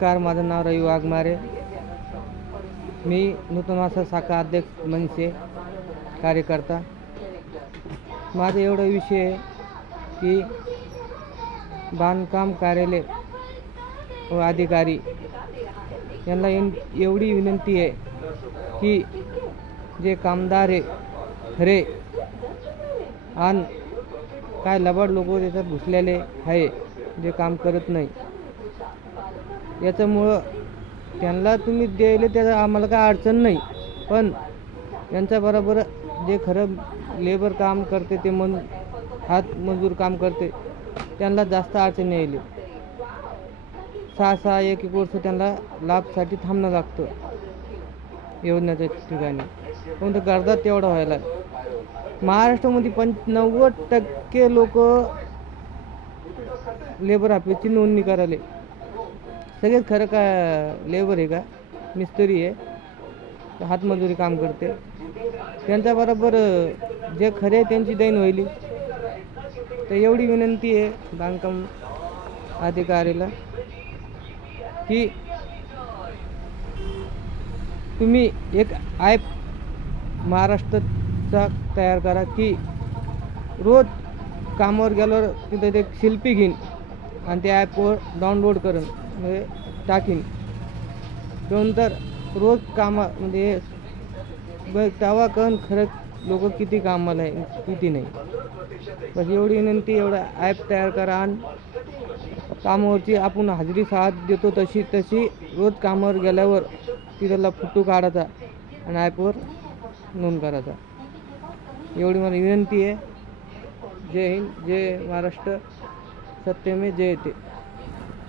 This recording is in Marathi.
नमस्कार, माझं नाव रवी वाघमारे. मी नूतन वासा शाखा अध्यक्ष मनसे कार्यकर्ता. माझं एवढा विषय आहे की बांधकाम कार्यालय व अधिकारी यांना एवढी विनंती आहे की जे कामदार आहे खरे आणि काय लबाड लोक त्याच्यात घुसलेले आहे, जे काम करत नाही, याच्यामुळं त्यांना तुम्ही द्यायला त्याचं आम्हाला काय अडचण नाही. पण यांच्याबरोबर जे खरं लेबर काम करते, ते हात मजूर काम करते, त्यांना जास्त अडचण यायली. 6-6 1-1 वर्ष त्यांना लाभसाठी थांबणं लागतं योजनेच्या ठिकाणी. पण तो गरजा तेवढा व्हायला. महाराष्ट्रामध्ये 90% लोक लेबर ऑफिसची नोंदणी करायला. सगळेच खरं का लेबर आहे का, मिस्त्री आहे, हातमजुरी काम करते, त्यांच्याबरोबर जे खरे त्यांची दैन होईल. तर एवढी विनंती आहे बांधकाम अधिकारीला की तुम्ही एक ॲप महाराष्ट्राचा तयार करा की रोज कामावर गेल्यावर तिथं ते शिल्पी घेईन आणि त्या ॲपवर डाउनलोड करून म्हणजे टाकीन. त्यानंतर रोज म्हणजे तेव्हा कळण खरं लोक किती कामाला आहे किती नाही. बस एवढी विनंती, एवढा ॲप तयार करा आणि कामावरची आपण हजेरी साथ देतो तशी रोज कामावर गेल्यावर तिथला फोटो काढायचा आणि ॲपवर नोंद करायचा. एवढी मला विनंती आहे. जय हिंद, जय महाराष्ट्र, सत्यमे जयते.